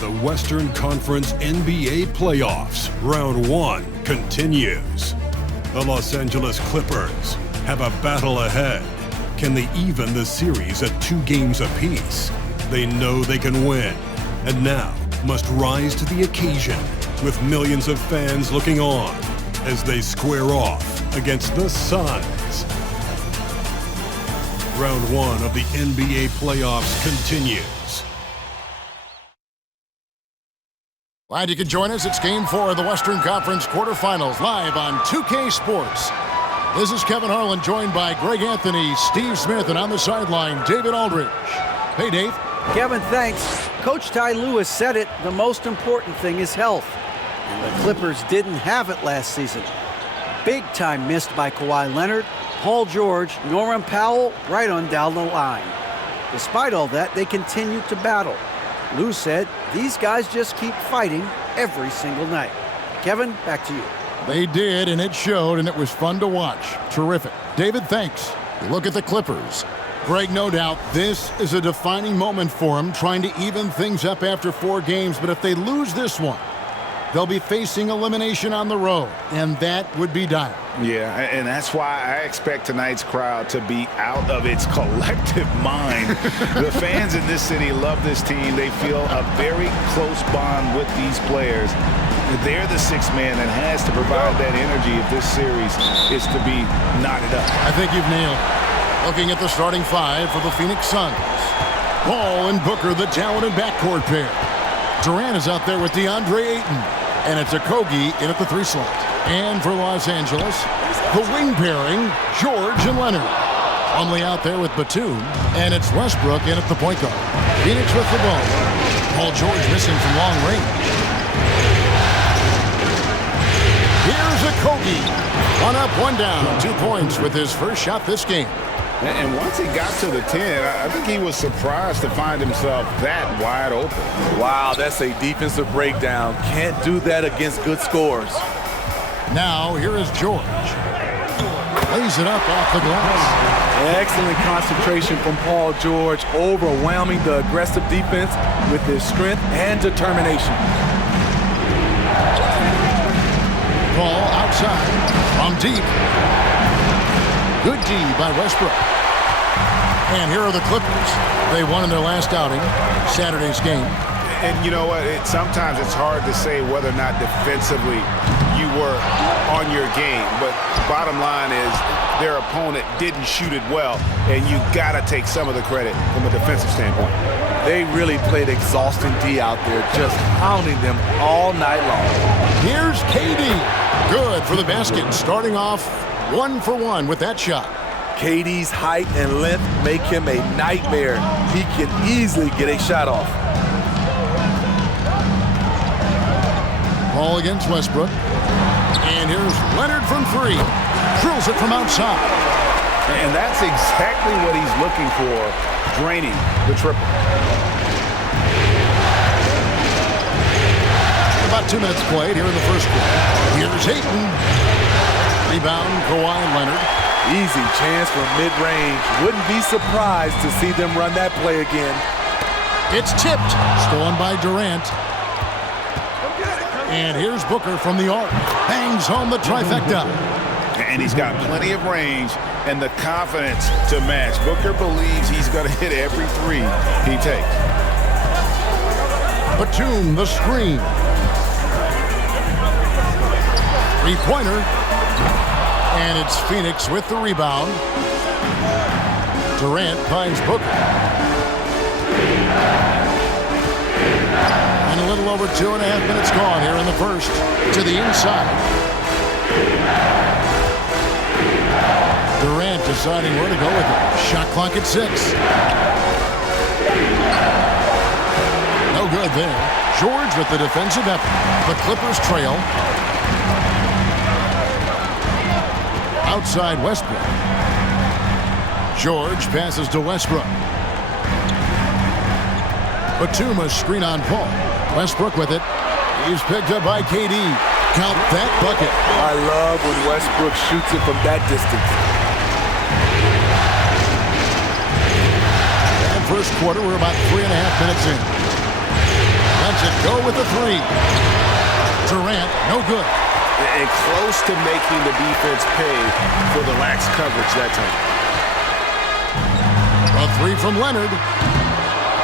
The Western Conference NBA playoffs, round 1 continues. The Los Angeles Clippers have a battle ahead. Can they even the series at 2 games apiece? They know they can win, and now must rise to the occasion with millions of fans looking on as they square off against the Suns. Round 1 of the NBA playoffs continues. Glad you could join us. It's Game 4 of the Western Conference quarterfinals, live on 2K Sports. This is Kevin Harlan, joined by Greg Anthony, Steve Smith, and on the sideline, David Aldridge. Hey, Dave. Kevin, thanks. Coach Ty Lewis said it, the most important thing is health. And the Clippers didn't have it last season. Big time missed by Kawhi Leonard, Paul George, Norman Powell, right on down the line. Despite all that, they continued to battle. Lou said these guys just keep fighting every single night. Kevin, back to you. They did, and it showed, and it was fun to watch. Terrific. David, thanks. You look at the Clippers. Greg, no doubt, this is a defining moment for them, trying to even things up after 4 games. But if they lose this one, they'll be facing elimination on the road, and that would be dire. Yeah, and that's why I expect tonight's crowd to be out of its collective mind. The fans in this city love this team. They feel a very close bond with these players. They're the 6th man that has to provide that energy if this series is to be knotted up. I think you've nailed it. Looking at the starting 5 for the Phoenix Suns. Paul and Booker, the talented backcourt pair. Durant is out there with DeAndre Ayton. And it's Okogie in at the 3 slot. And for Los Angeles, the wing pairing, George and Leonard. Only out there with Batum. And it's Westbrook in at the point guard. Phoenix with the ball. Paul George missing from long range. Here's Okogie. 1 up, 1 down. 2 points with his first shot this game. And once he got to the 10, I think he was surprised to find himself that wide open. Wow, that's a defensive breakdown. Can't do that against good scores. Now, here is George. Lays it up off the glass. Excellent concentration from Paul George, overwhelming the aggressive defense with his strength and determination. Paul outside from deep. Good D by Westbrook. And here are the Clippers. They won in their last outing, Saturday's game. And you know what? Sometimes it's hard to say whether or not defensively you were on your game. But bottom line is their opponent didn't shoot it well, and you got to take some of the credit from a defensive standpoint. They really played exhausting D out there, just pounding them all night long. Here's KD. Good for the basket, starting off 1 for 1 with that shot. KD's height and length make him a nightmare. He can easily get a shot off. Ball against Westbrook. And here's Leonard from 3. Drills it from outside. And that's exactly what he's looking for, draining the triple. About 2 minutes played here in the first quarter. Here's Ayton. Rebound, Kawhi Leonard. Easy chance from mid-range. Wouldn't be surprised to see them run that play again. It's tipped. Stolen by Durant. And here's Booker from the arc. Bangs home the trifecta. And he's got plenty of range and the confidence to match. Booker believes he's going to hit every 3 he takes. Batum, the screen. 3-pointer. And it's Phoenix with the rebound. Durant finds Booker. And a little over 2.5 minutes gone here in the first. To the inside. Durant deciding where to go with it. Shot clock at 6. No good there. George with the defensive effort. The Clippers trail. Outside Westbrook. George passes to Westbrook. Batum screen on Paul. Westbrook with it. He's picked up by KD. Count that bucket. I love when Westbrook shoots it from that distance. And first quarter, we're about 3.5 minutes in. lets it go with a three. Durant, no good. And close to making the defense pay for the lax coverage that time. A three from Leonard.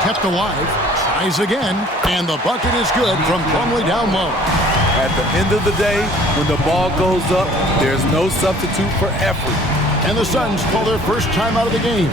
Kept alive. Tries again. And the bucket is good from Plumlee down low. At the end of the day, when the ball goes up, there's no substitute for effort. And the Suns call their first time out of the game.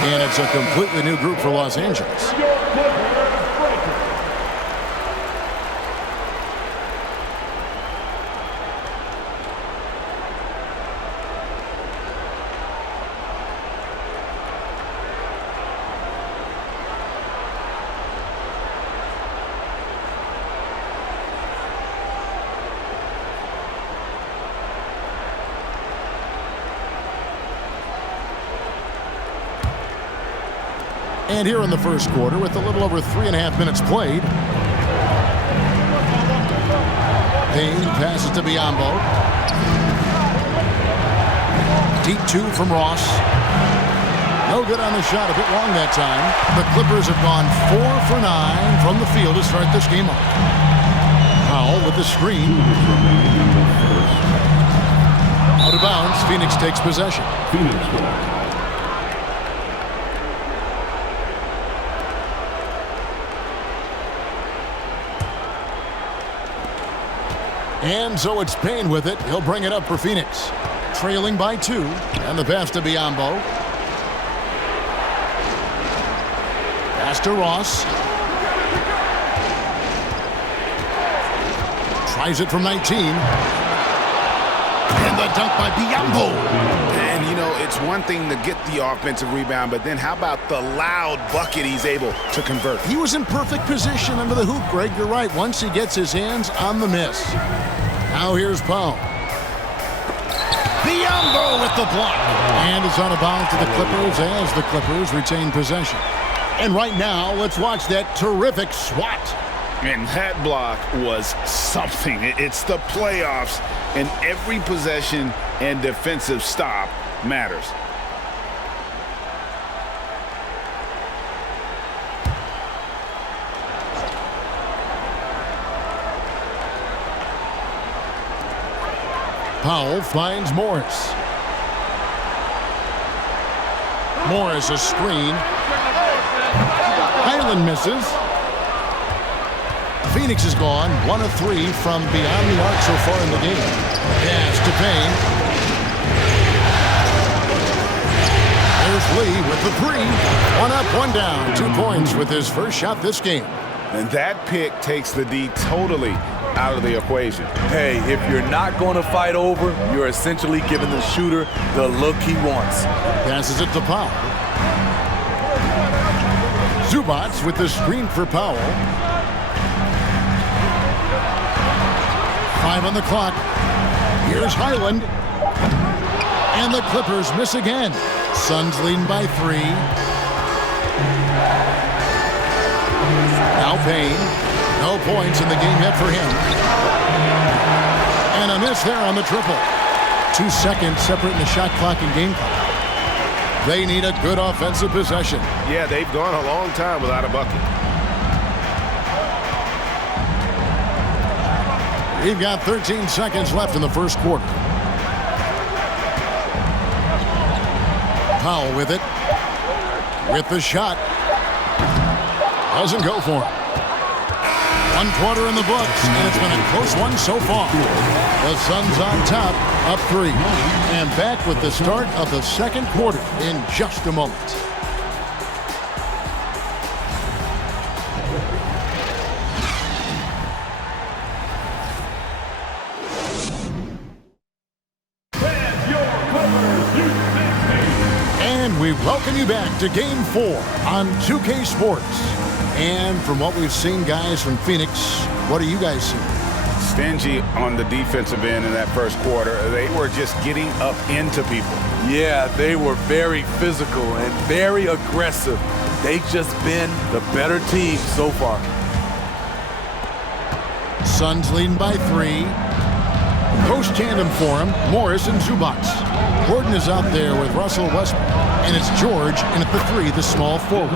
And it's a completely new group for Los Angeles. And here in the first quarter, with a little over 3.5 minutes played, Payne passes to Biyombo. Deep two from Ross. No good on the shot, a bit long that time. The Clippers have gone 4 for 9 from the field to start this game off. Powell with the screen. Out of bounds, Phoenix takes possession. And so it's Payne with it. He'll bring it up for Phoenix. Trailing by 2. And the pass to Biyombo. Pass to Ross. Tries it from 19. And the dunk by Biyombo. And, you know, it's one thing to get the offensive rebound, but then how about the loud bucket he's able to convert? He was in perfect position under the hoop, Greg. You're right. Once he gets his hands on the miss. Now here's Powell. Biyombo with the block. And it's out of bounds to the Clippers as the Clippers retain possession. And right now, let's watch that terrific swat. And that block was something. It's the playoffs, and every possession and defensive stop matters. Powell finds Morris. Morris a screen. Highland misses. Phoenix is gone 1 of 3 from beyond the arc so far in the game. Pass to Payne. There's Lee with the 3. 1 up, 1 down. 2 points with his first shot this game. And that pick takes the D totally out of the equation. Hey, if you're not going to fight over, you're essentially giving the shooter the look he wants. Passes it to Powell. Zubac with the screen for Powell. 5 on the clock. Here's Highland. And the Clippers miss again. Suns leading by 3. Now Payne. No points in the game yet for him. And a miss there on the triple. 2 seconds separating the shot clock and game clock. They need a good offensive possession. Yeah, they've gone a long time without a bucket. We've got 13 seconds left in the first quarter. Powell with it. With the shot. Doesn't go for him. 1 quarter in the books, and it's been a close one so far. The Suns on top, up 3. And back with the start of the second quarter in just a moment. And we welcome you back to Game 4 on 2K Sports. And from what we've seen, guys, from Phoenix, what are you guys seeing? Stingy on the defensive end in that first quarter. They were just getting up into people. Yeah, they were very physical and very aggressive. They've just been the better team so far. Suns leading by 3. Post tandem for him, Morris and Zubac. Gordon is out there with Russell Westbrook. And it's George in at the 3, the small forward.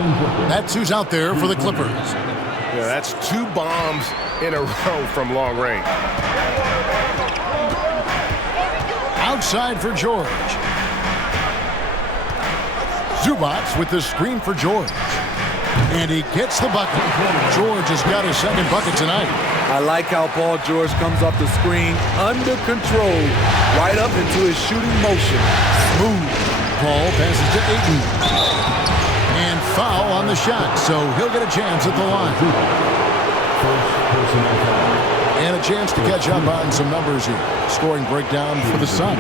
That's who's out there for the Clippers. Yeah, that's 2 bombs in a row from long range. Outside for George. Zubac with the screen for George. And he gets the bucket. George has got his second bucket tonight. I like how Paul George comes off the screen under control, right up into his shooting motion. Smooth. Paul passes to Ayton. And foul on the shot, so he'll get a chance at the line. And a chance to catch up on some numbers here. Scoring breakdown for the Suns.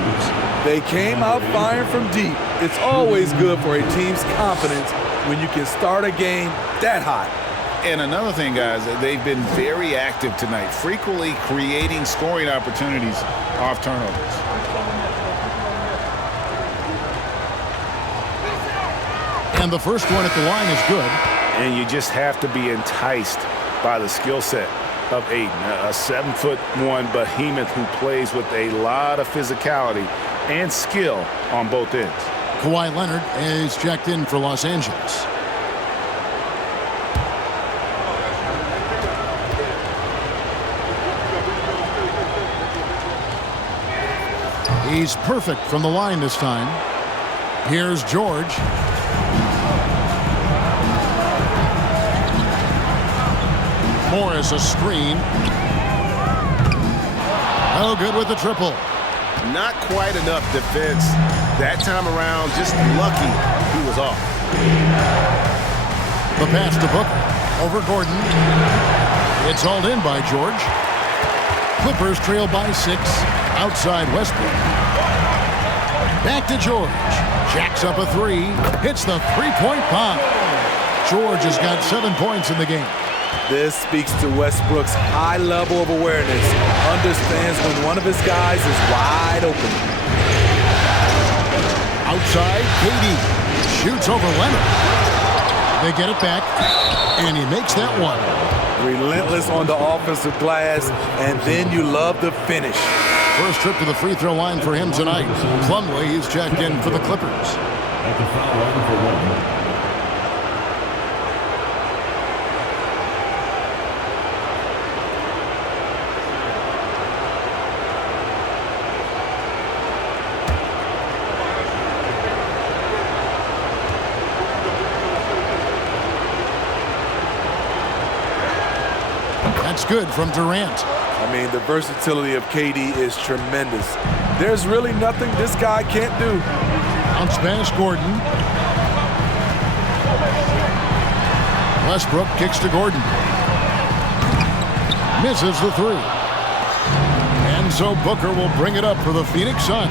They came out firing from deep. It's always good for a team's confidence when you can start a game that hot. And another thing, guys, they've been very active tonight, frequently creating scoring opportunities off turnovers. And the first one at the line is good. And you just have to be enticed by the skill set of Ayton, a 7'1" behemoth who plays with a lot of physicality and skill on both ends. Kawhi Leonard is checked in for Los Angeles. He's perfect from the line this time. Here's George. Morris a screen. No good with the triple. Not quite enough defense that time around. Just lucky he was off. The pass to Booker. Over Gordon. It's hauled in by George. Clippers trail by 6. Outside Westbrook. Back to George. Jacks up a 3. Hits the three-point bomb. George has got 7 points in the game. This speaks to Westbrook's high level of awareness. Understands when one of his guys is wide open. Outside, KD shoots over Leonard. They get it back, and he makes that one. Relentless on the offensive glass, and then you love the finish. First trip to the free throw line for him tonight. Plumlee, he's checked in for the Clippers. At the foul line for one. That's good from Durant. I mean, the versatility of KD is tremendous. There's really nothing this guy can't do. On Spanish, Gordon. Westbrook kicks to Gordon. Misses the 3. And so Booker will bring it up for the Phoenix Suns.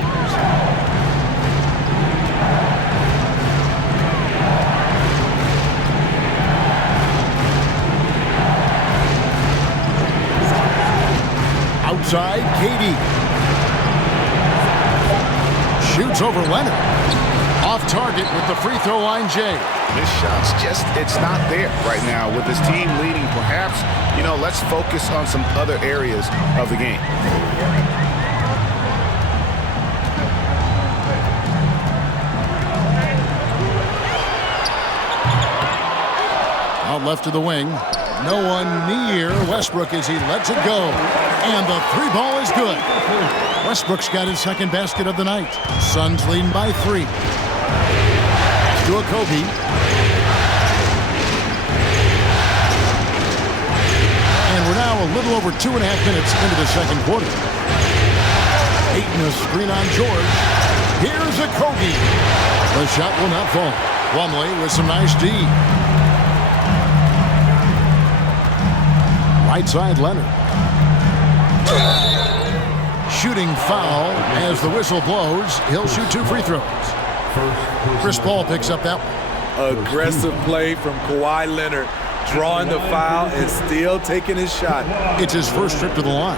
Outside, KD. Shoots over Leonard. Off target with the free throw line, Jay. His shot's it's not there right now with his team leading. Perhaps, let's focus on some other areas of the game. Out left to the wing. No one near Westbrook as he lets it go. And the three ball is good. Westbrook's got his second basket of the night. Suns leading by 3. To Okogie. And we're now a little over 2.5 minutes into the second quarter. Ayton a screen on George. Here's Okogie. The shot will not fall. Plumlee with some nice D. Right side, Leonard. Shooting foul as the whistle blows. He'll shoot 2 free throws. Chris Paul picks up that one. Aggressive play from Kawhi Leonard, drawing the foul and still taking his shot. It's his first trip to the line.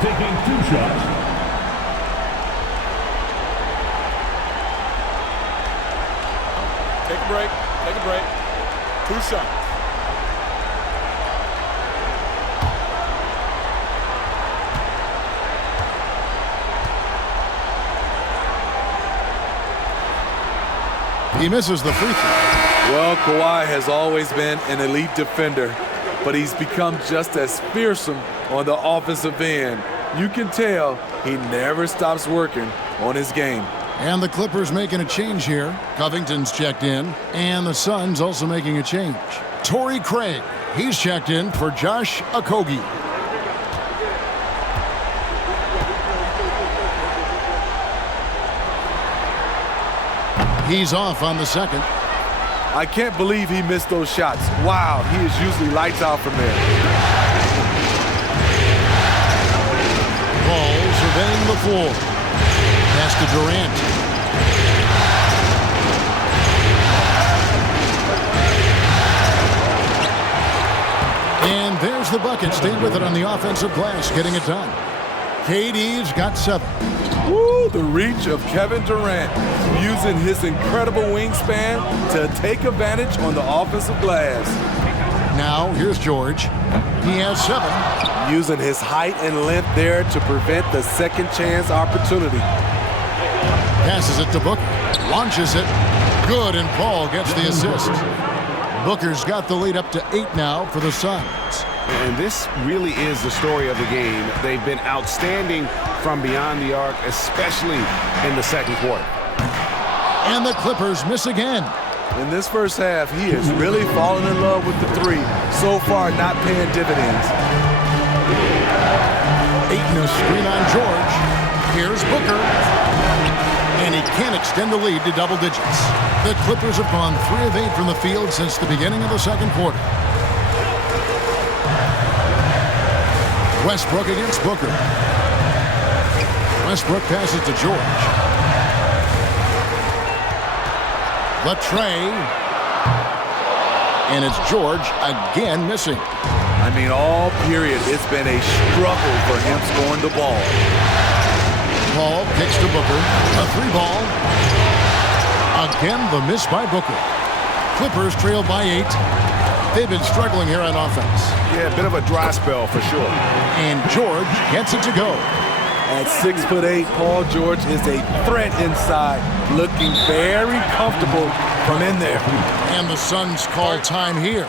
Taking 2 shots. Take a break. Take a break. 2 shots. He misses the free throw. Well, Kawhi has always been an elite defender, but he's become just as fearsome on the offensive end. You can tell he never stops working on his game. And the Clippers making a change here. Covington's checked in, and the Suns also making a change. Torrey Craig, he's checked in for Josh Okogie. He's off on the second. I can't believe he missed those shots. Wow, he is usually lights out from there. Ball surveying the floor. Pass to Durant. And there's the bucket. Stayed with it on the offensive glass, getting it done. KD's got 7. Woo, the reach of Kevin Durant, using his incredible wingspan to take advantage on the offensive glass. Now, here's George. He has 7. Using his height and length there to prevent the second chance opportunity. Passes it to Booker. Launches it. Good, and Paul gets the assist. Booker's got the lead up to 8 now for the Suns. And this really is the story of the game. They've been outstanding from beyond the arc, especially in the second quarter. And the Clippers miss again. In this first half, he is really falling in love with the 3. So far, not paying dividends. Ayton a screen on George. Here's Booker. And he can't extend the lead to double digits. The Clippers have gone 3 of 8 from the field since the beginning of the second quarter. Westbrook against Booker. Westbrook passes to George. Latrey. And it's George again missing. I mean, all period, it's been a struggle for him scoring the ball. Paul kicks to Booker. A 3 ball. Again, the miss by Booker. Clippers trail by 8. They've been struggling here on offense. Yeah, a bit of a dry spell for sure. And George gets it to go. At 6'8", Paul George is a threat inside, looking very comfortable from in there. And the Suns call time here.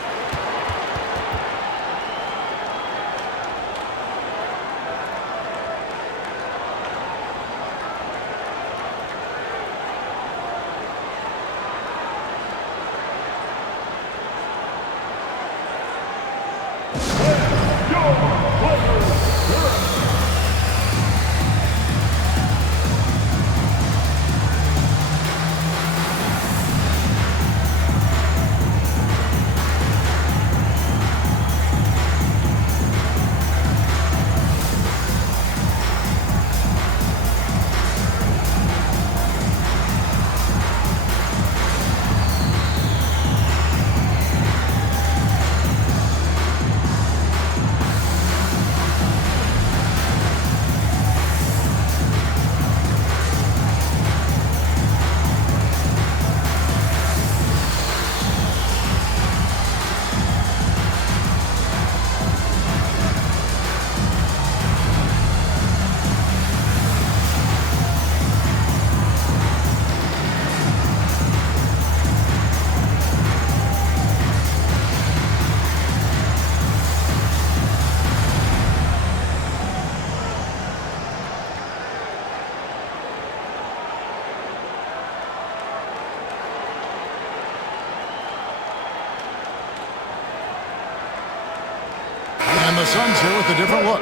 And the Suns here with a different look.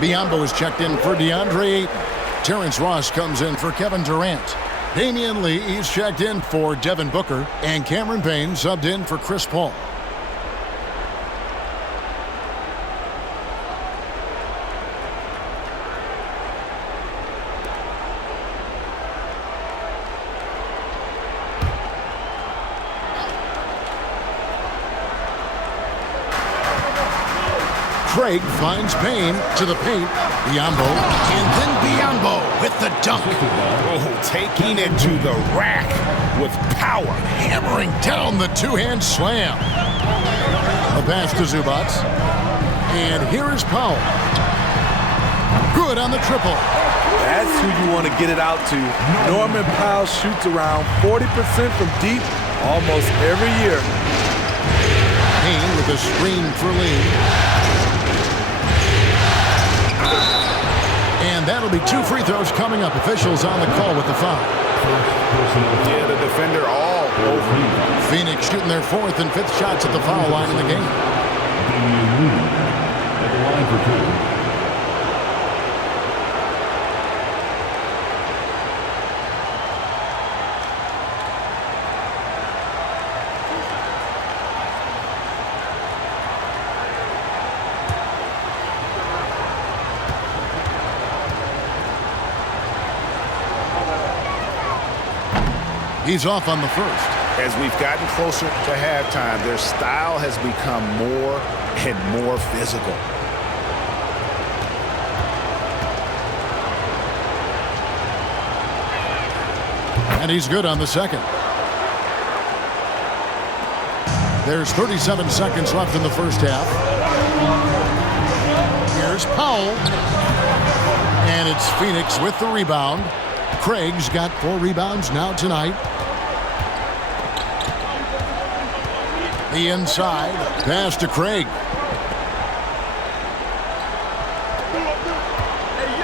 Biyombo is checked in for DeAndre Ayton. Terrence Ross comes in for Kevin Durant. Damian Lee is checked in for Devin Booker. And Cameron Payne subbed in for Chris Paul. Craig finds Payne to the paint. Biyombo, and then Biyombo with the dunk. Oh, taking it to the rack with power. Hammering down the two-hand slam. A pass to Zubac. And here is Powell. Good on the triple. That's who you want to get it out to. Norman Powell shoots around 40% from deep almost every year. Payne with a screen for Lee. And that'll be 2 free throws coming up. Officials on the call with the foul. Yeah, the defender all over. Phoenix shooting their 4th and 5th shots at the foul line in the game. Damian Lee at the line for 2. He's off on the first. As we've gotten closer to halftime, their style has become more and more physical. And he's good on the second. There's 37 seconds left in the first half. Here's Powell. And it's Phoenix with the rebound. Craig's got 4 rebounds now tonight. The inside pass to Craig.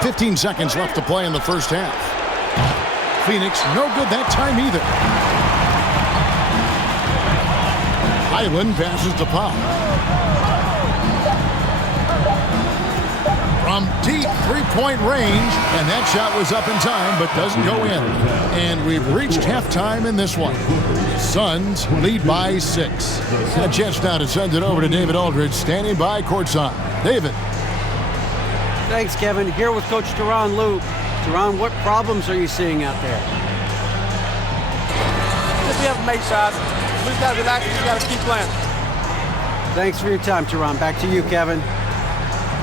15 seconds left to play in the first half. Phoenix no good that time either. Highland passes to Powell. From deep three-point range, and that shot was up in time but doesn't go in. And we've reached halftime in this one. Suns lead by 6. A chance now to send it over to David Aldridge, standing by courtside. David. Thanks, Kevin. Here with Coach Tyronn Lue. Tyronn, what problems are you seeing out there? Just we haven't made shots. We've got to relax. We've got to keep playing. Thanks for your time, Tyronn. Back to you, Kevin.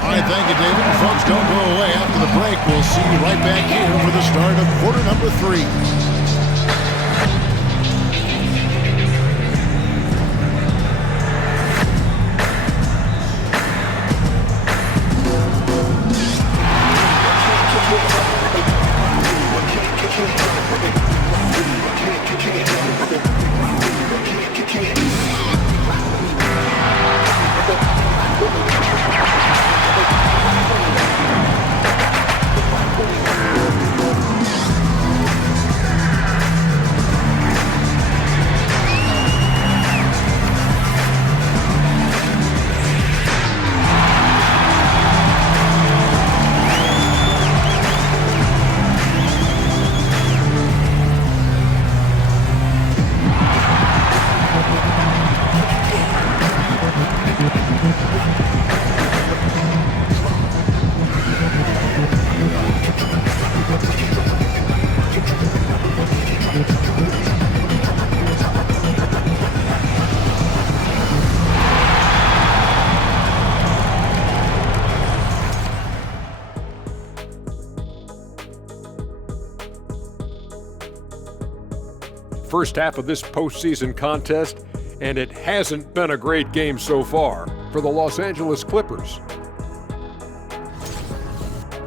All right, thank you, David. Folks, don't go away. After the break, we'll see you right back here for the start of quarter number 3. First half of this postseason contest, and it hasn't been a great game so far for the Los Angeles Clippers.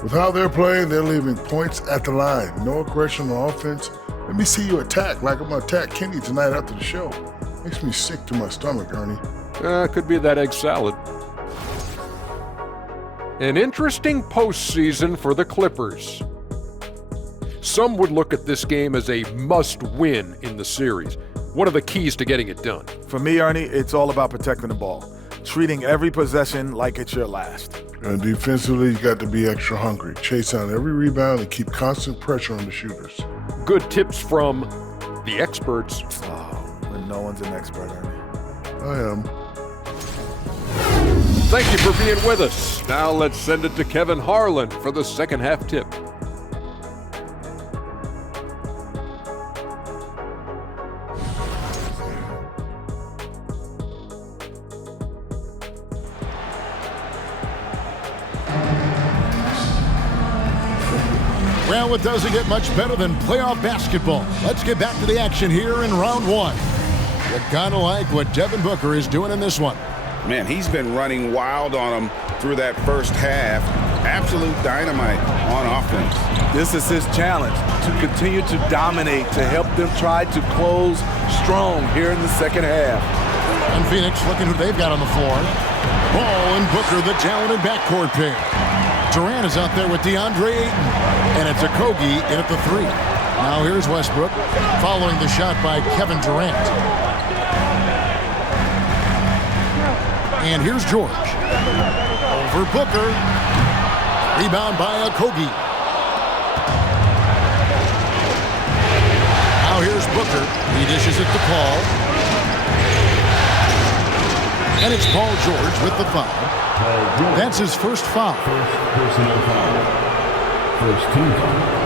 With how they're playing, they're leaving points at the line. No aggression on offense. Let me see you attack like I'm going to attack Kenny tonight after the show. Makes me sick to my stomach, Ernie. Could be that egg salad. An interesting postseason for the Clippers. Some would look at this game as a must-win in the series. What are the keys to getting it done? For me, Ernie, it's all about protecting the ball. treating every possession like it's your last. And defensively, you got to be extra hungry. Chase down every rebound and keep constant pressure on the shooters. Good tips from the experts. When no one's an expert, Ernie. I am. Thank you for being with us. Now let's send it to Kevin Harlan for the second half tip. Well, it doesn't get much better than playoff basketball. Let's get back to the action here in round one. You kind of like what Devin Booker is doing in this one. Man, he's been running wild on them through that first half. Absolute dynamite on offense. This is his challenge, to continue to dominate, to help them try to close strong here in the second half. And Phoenix looking who they've got on the floor. Ball and Booker, the talented backcourt pair. Durant is out there with DeAndre Ayton. And it's Okogie in at the three. Now here's Westbrook following the shot by Kevin Durant. And here's George. Over Booker. Rebound by Okogie. Now here's Booker. He dishes it to Paul. And it's Paul George with the foul. That's his first foul. First personal foul. First team foul.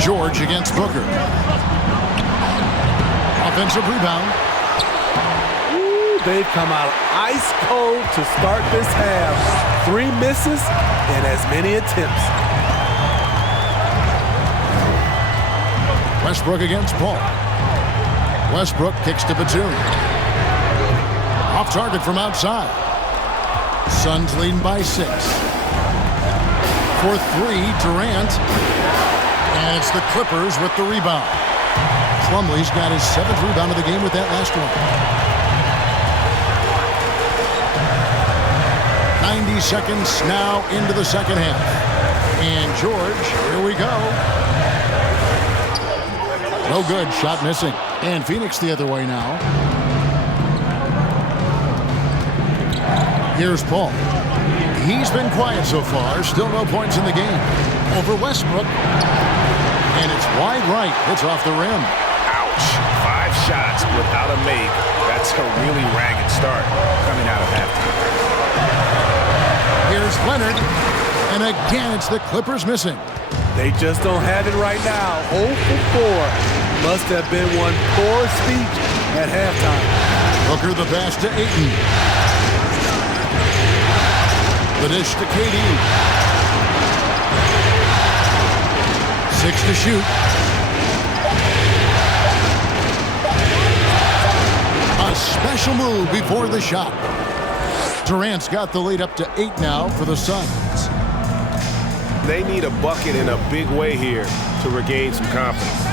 George against Booker. Offensive rebound. Ooh, they've come out ice cold to start this half. 3 misses and as many attempts. Westbrook against Paul. Westbrook kicks to Batum. Off target from outside. Suns leading by 6. For 3, Durant. And it's the Clippers with the rebound. Plumlee's got his 7th rebound of the game with that last one. 90 seconds now into the second half. And George, here we go. No good, shot missing. And Phoenix the other way now. Here's Paul. He's been quiet so far, still no points in the game. Over Westbrook. And it's wide right. It's off the rim. Ouch. 5 shots without a make. That's a really ragged start coming out of halftime. Here's Leonard. And again, it's the Clippers missing. They just don't have it right now. 0 for 4. Must have been one poor speech at halftime. Booker the pass to Ayton. The dish to KD. 6 to shoot. A special move before the shot. Durant's got the lead up to 8 now for the Suns. They need a bucket in a big way here to regain some confidence.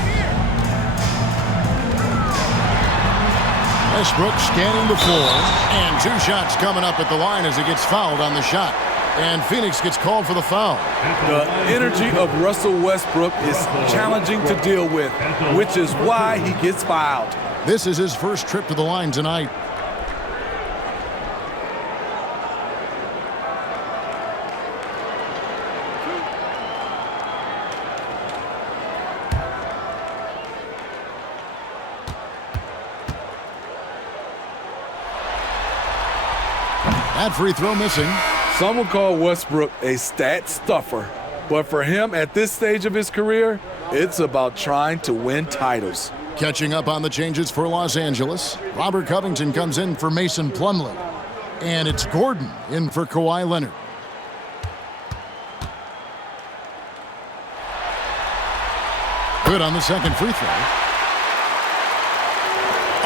Westbrook scanning the floor. And 2 shots coming up at the line as he gets fouled on the shot. And Phoenix gets called for the foul. The energy of Russell Westbrook is challenging to deal with, which is why he gets fouled. This is his first trip to the line tonight. That free throw missing. Some would call Westbrook a stat stuffer, but for him at this stage of his career, it's about trying to win titles. Catching up on the changes for Los Angeles, Robert Covington comes in for Mason Plumlee. And it's Gordon in for Kawhi Leonard. Good on the second free throw.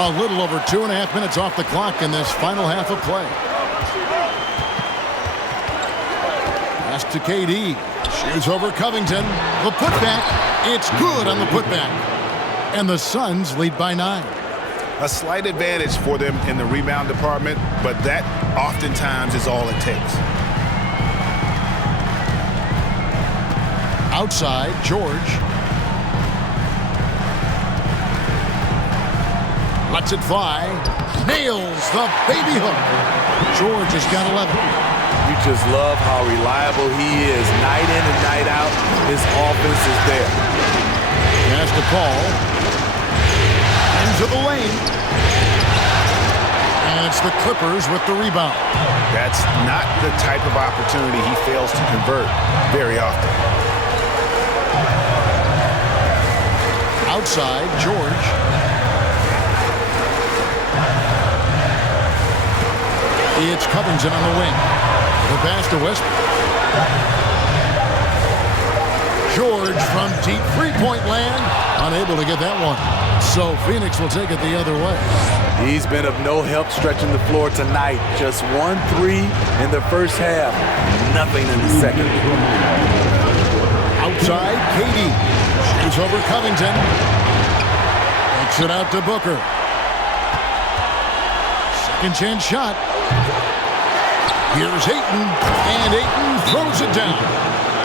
A little over 2.5 minutes off the clock in this final half of play. Pass to KD. Shoots over Covington. The putback. It's good on the putback. And the Suns lead by 9. A slight advantage for them in the rebound department, but that oftentimes is all it takes. Outside, George. Lets it fly. Nails the baby hook. George has got 11. You just love how reliable he is. Night in and night out, his offense is there. Pass to Paul. Into the lane. And it's the Clippers with the rebound. That's not the type of opportunity he fails to convert very often. Outside, George. It's Covington on the wing. The pass to Westbrook. George from deep three-point land. Unable to get that one. So Phoenix will take it the other way. He's been of no help stretching the floor tonight. Just 1-3 in the first half. Nothing in the second. Outside, KD. Shoots over Covington. Takes it out to Booker. Second chance shot. Here's Ayton. And Ayton throws it down.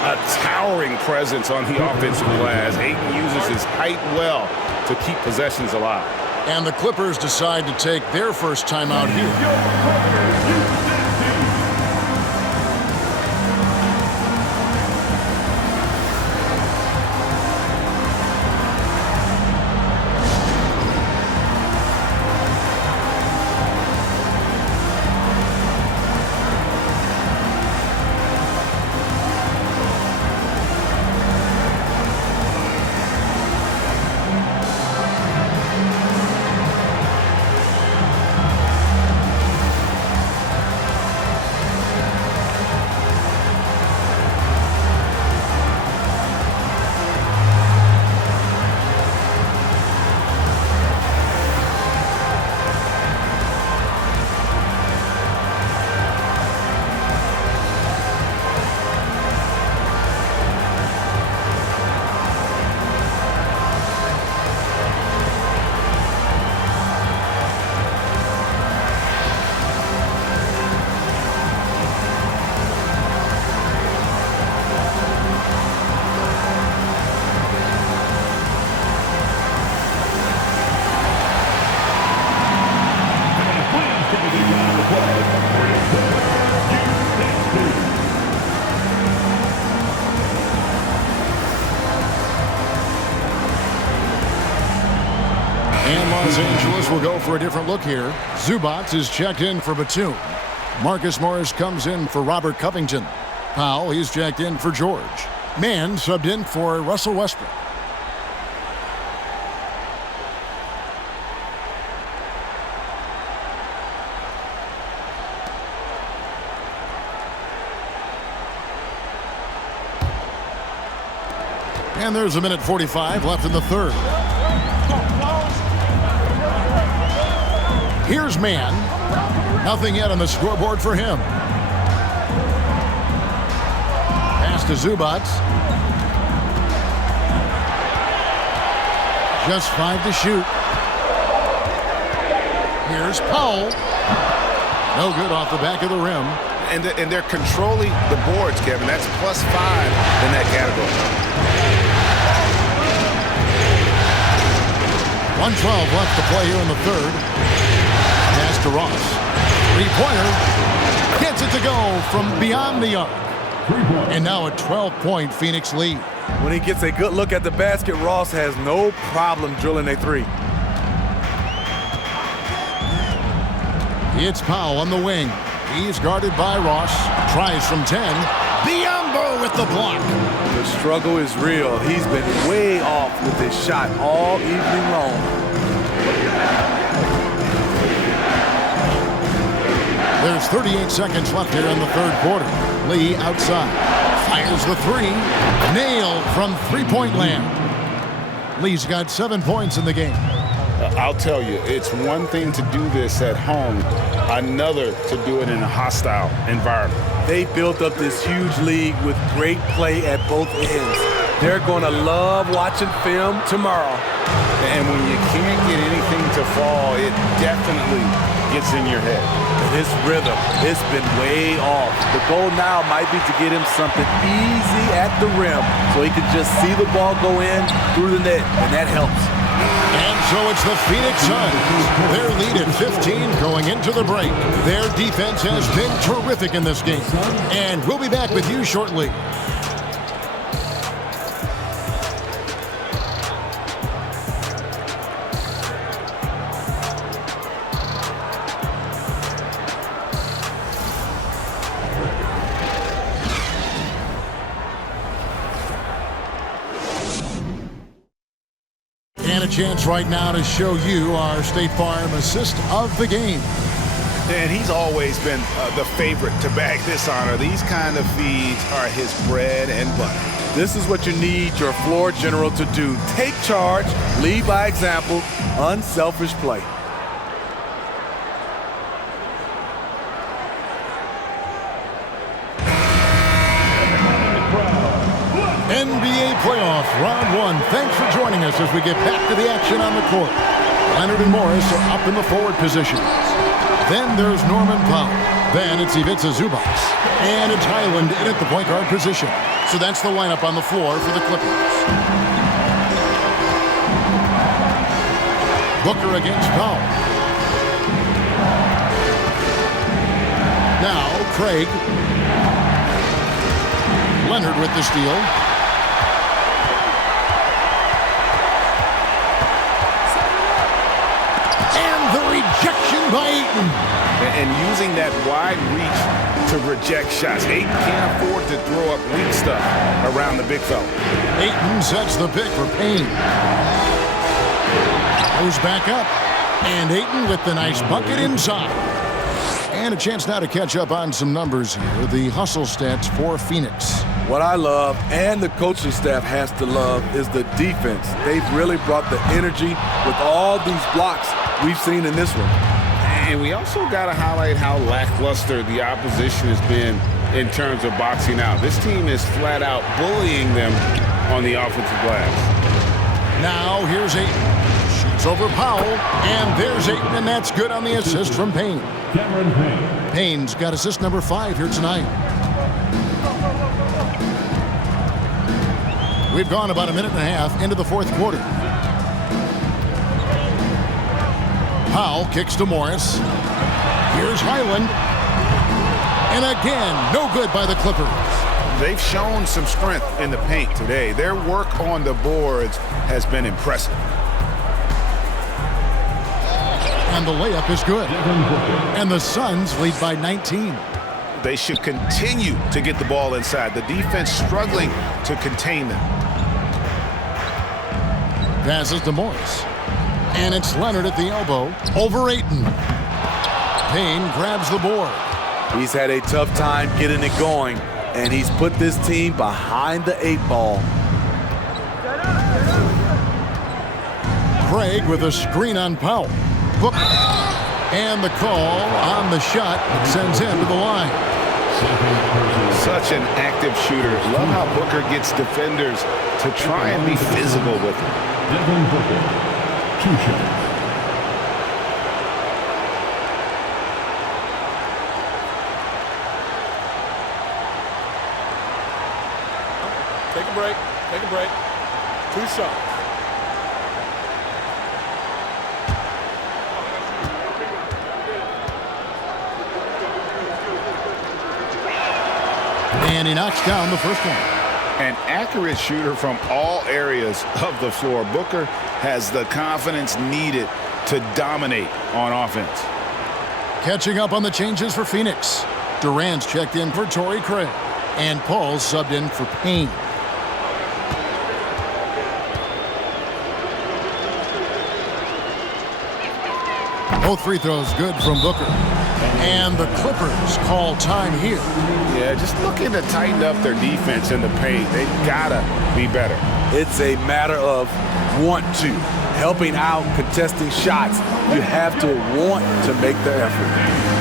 A towering presence on the offensive glass. Ayton uses his height well to keep possessions alive. And the Clippers decide to take their first timeout here. Los Angeles will go for a different look here. Zubac is checked in for Batum. Marcus Morris comes in for Robert Covington. Powell, he's checked in for George. Mann subbed in for Russell Westbrook. And there's a minute 45 left in the third. Here's Mann. Nothing yet on the scoreboard for him. Pass to Zubac. Just 5 to shoot. Here's Powell. No good off the back of the rim. And they're controlling the boards, Kevin. That's +5 in that category. 1:12 left to play here in the third. Pass to Ross. Three-pointer. Gets it to go from beyond the arc. And now a 12-point Phoenix lead. When he gets a good look at the basket, Ross has no problem drilling a three. It's Powell on the wing. He's guarded by Ross. Tries from 10. Biyombo with the block. The struggle is real. He's been way off with his shot all evening long. There's 38 seconds left here in the third quarter. Lee outside. Fires the three. Nailed from three-point land. Lee's got 7 points in the game. I'll tell you, it's one thing to do this at home, another to do it in a hostile environment. They built up this huge league with great play at both ends. They're going to love watching film tomorrow. And when you can't get anything to fall, it definitely gets in your head. And his rhythm, it's been way off. The goal now might be to get him something easy at the rim so he can just see the ball go in through the net, and that helps. And so it's the Phoenix Suns. Their lead at 15 going into the break. Their defense has been terrific in this game. And we'll be back with you shortly. A chance right now to show you our State Farm assist of the game. And he's always been the favorite to bag this honor. These kind of feeds are his bread and butter. This is what you need your floor general to do. Take charge, lead by example, unselfish play. NBA playoff round one. Thanks for joining us as we get back to the action on the court. Leonard and Morris are up in the forward positions. Then there's Norman Powell. Then it's Ivica Zubac. And it's Highland in at the point guard position. So that's the lineup on the floor for the Clippers. Booker against Powell. Now Craig. Leonard with the steal. Rejection by Ayton. And using that wide reach to reject shots. Ayton can't afford to throw up weak stuff around the big fella. Ayton sets the pick for Payne. Goes back up. And Ayton with the nice bucket inside. And a chance now to catch up on some numbers here. The hustle stats for Phoenix. What I love, and the coaching staff has to love, is the defense. They've really brought the energy with all these blocks we've seen in this one. And we also got to highlight how lackluster the opposition has been in terms of boxing out. This team is flat out bullying them on the offensive glass. Now here's Ayton. Shoots over Powell. And there's Ayton, and that's good on the assist from Payne. Cameron Payne. Payne's got assist number 5 here tonight. We've gone about a minute and a half into the fourth quarter. Powell kicks to Morris. Here's Highland. And again, no good by the Clippers. They've shown some strength in the paint today. Their work on the boards has been impressive. And the layup is good. And the Suns lead by 19. They should continue to get the ball inside. The defense struggling to contain them. Passes to Morris. And it's Leonard at the elbow. Over Ayton. Payne grabs the board. He's had a tough time getting it going, and he's put this team behind the 8 ball. Craig with a screen on Powell. Booker. And the call on the shot that sends him to the line. Such an active shooter. Love how Booker gets defenders to try and be physical with him. Devin Booker, 2 shots. Take a break. Take a break. 2 shots. And he knocks down the first one. An accurate shooter from all areas of the floor. Booker has the confidence needed to dominate on offense. Catching up on the changes for Phoenix. Durant's checked in for Torrey Craig. And Paul's subbed in for Payne. Both free throws good from Booker. And the Clippers call time here. Yeah, just looking to tighten up their defense in the paint. They've got to be better. It's a matter of want to. Helping out, contesting shots. You have to want to make the effort.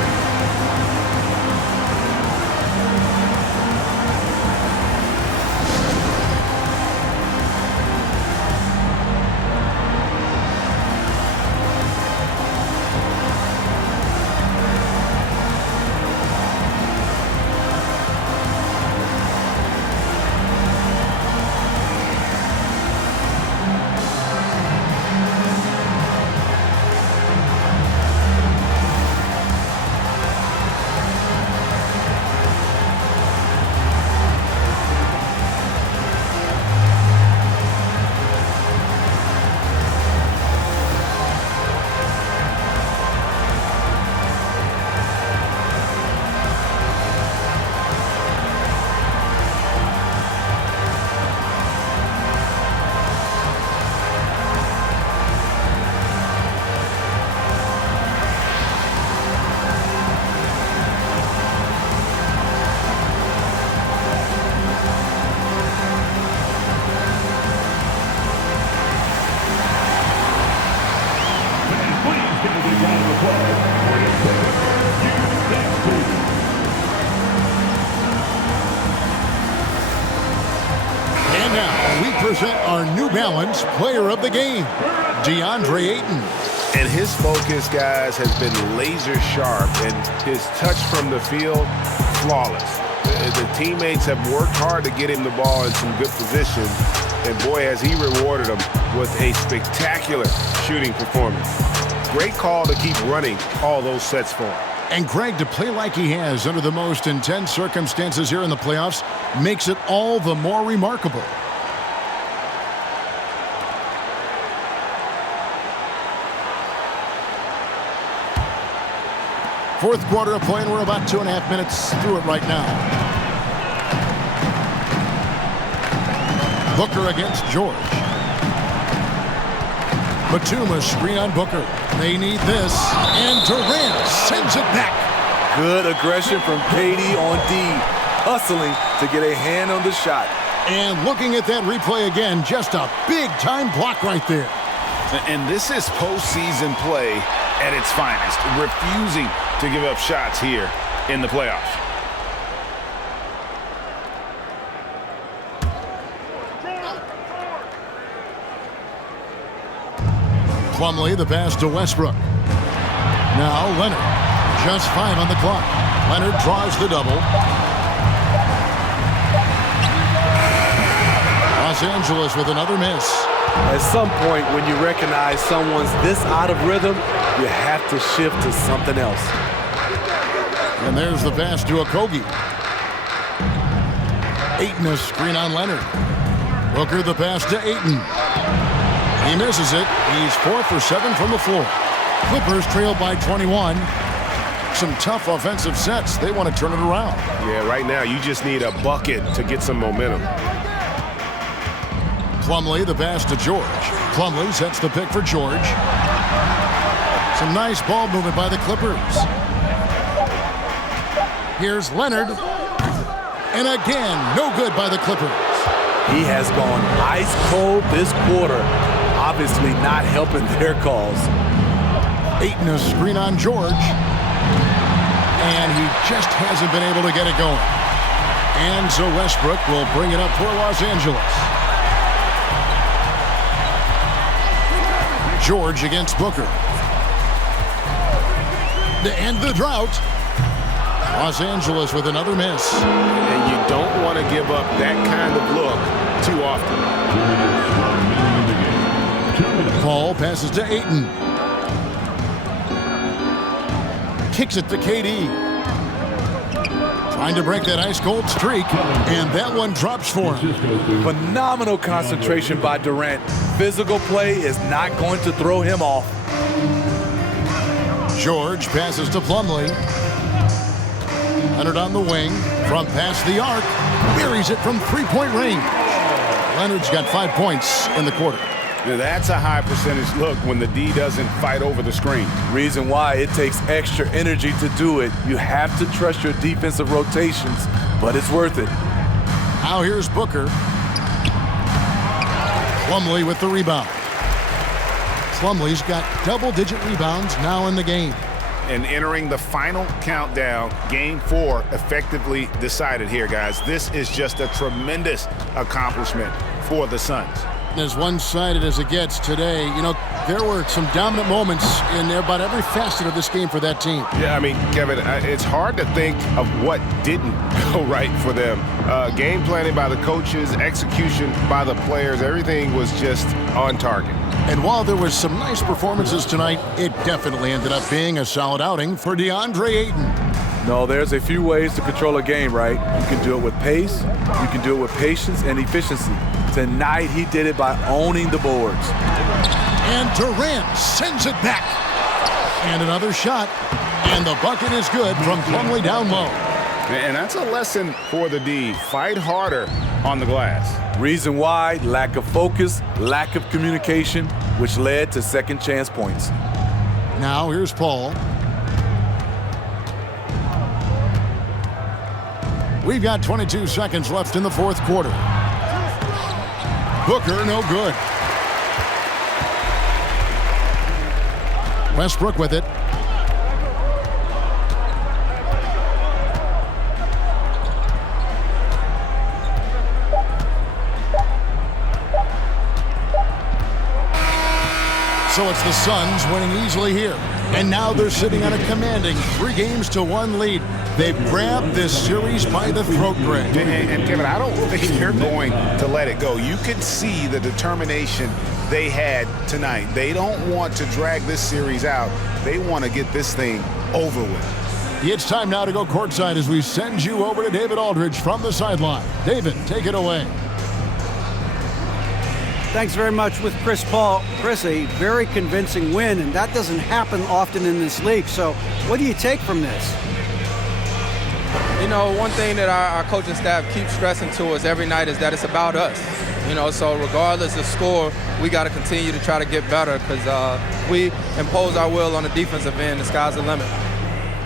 present our New Balance Player of the Game, DeAndre Ayton. And his focus, guys, has been laser sharp, and his touch from the field, flawless. The teammates have worked hard to get him the ball in some good position, and boy, has he rewarded them with a spectacular shooting performance. Great call to keep running all those sets for him. And Greg, to play like he has under the most intense circumstances here in the playoffs makes it all the more remarkable. Fourth quarter of play, and we're about 2.5 minutes through it right now. Booker against George. Batum, screen on Booker. They need this, and Durant sends it back. Good aggression from KD on D, hustling to get a hand on the shot. And looking at that replay again, just a big-time block right there. And this is postseason play at its finest, refusing to give up shots here in the playoffs. Plumlee, the pass to Westbrook. Now Leonard, just 5 on the clock. Leonard draws the double. Los Angeles with another miss. At some point, when you recognize someone's this out of rhythm, you have to shift to something else. And there's the pass to Okogie. Ayton, a screen on Leonard. Booker, the pass to Ayton. He misses it. He's 4 for 7 from the floor. Clippers trail by 21. Some tough offensive sets. They want to turn it around. Yeah, right now you just need a bucket to get some momentum. Plumlee, the pass to George. Plumlee sets the pick for George. Some nice ball movement by the Clippers. Here's Leonard. And again, no good by the Clippers. He has gone ice cold this quarter. Obviously not helping their cause. Ayton, a screen on George. And he just hasn't been able to get it going. And so Westbrook will bring it up for Los Angeles. George against Booker. To end the drought. Los Angeles with another miss. And you don't want to give up that kind of look too often. Paul passes to Ayton. Kicks it to KD. Trying to break that ice-cold streak, and that one drops for him. Phenomenal concentration by Durant. Physical play is not going to throw him off. George passes to Plumlee. Leonard on the wing, from past the arc, buries it from three-point range. Leonard's got 5 points in the quarter. Now that's a high percentage look when the D doesn't fight over the screen. Reason why it takes extra energy to do it. You have to trust your defensive rotations, but it's worth it. Now here's Booker. Plumlee with the rebound. Plumlee's got double-digit rebounds now in the game. And entering the final countdown, Game 4 effectively decided here, guys. This is just a tremendous accomplishment for the Suns. As one-sided as it gets today, you know, there were some dominant moments in about every facet of this game for that team. Yeah, I mean, Kevin, it's hard to think of what didn't go right for them. Game planning by the coaches, execution by the players, everything was just on target. And while there was some nice performances tonight, it definitely ended up being a solid outing for DeAndre Ayton. No, there's a few ways to control a game, right? You can do it with pace, you can do it with patience and efficiency. Tonight, he did it by owning the boards. And Durant sends it back. And another shot. And the bucket is good from Plumlee down low. And that's a lesson for the D. Fight harder on the glass. Reason why, lack of focus, lack of communication, which led to second chance points. Now here's Paul. We've got 22 seconds left in the fourth quarter. Booker, no good. Westbrook with it. So it's the Suns winning easily here. And now they're sitting on a commanding 3-1 lead. They've grabbed this series by the throat, Greg. And Kevin, I don't think they're going to let it go. You can see the determination they had tonight. They don't want to drag this series out. They want to get this thing over with. It's time now to go courtside as we send you over to David Aldridge from the sideline. David, take it away. Thanks very much with Chris Paul. Chris, a very convincing win, and that doesn't happen often in this league. So what do you take from this? You know, one thing that our coaching staff keeps stressing to us every night is that it's about us. You know, so regardless of score, we got to continue to try to get better because we impose our will on the defensive end. The sky's the limit.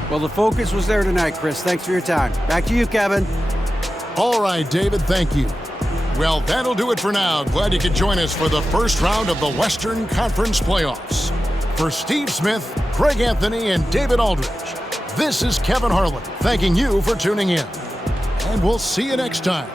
Well, the focus was there tonight, Chris. Thanks for your time. Back to you, Kevin. All right, David, thank you. Well, that'll do it for now. Glad you could join us for the first round of the Western Conference Playoffs. For Steve Smith, Greg Anthony, and David Aldridge, this is Kevin Harlan thanking you for tuning in. And we'll see you next time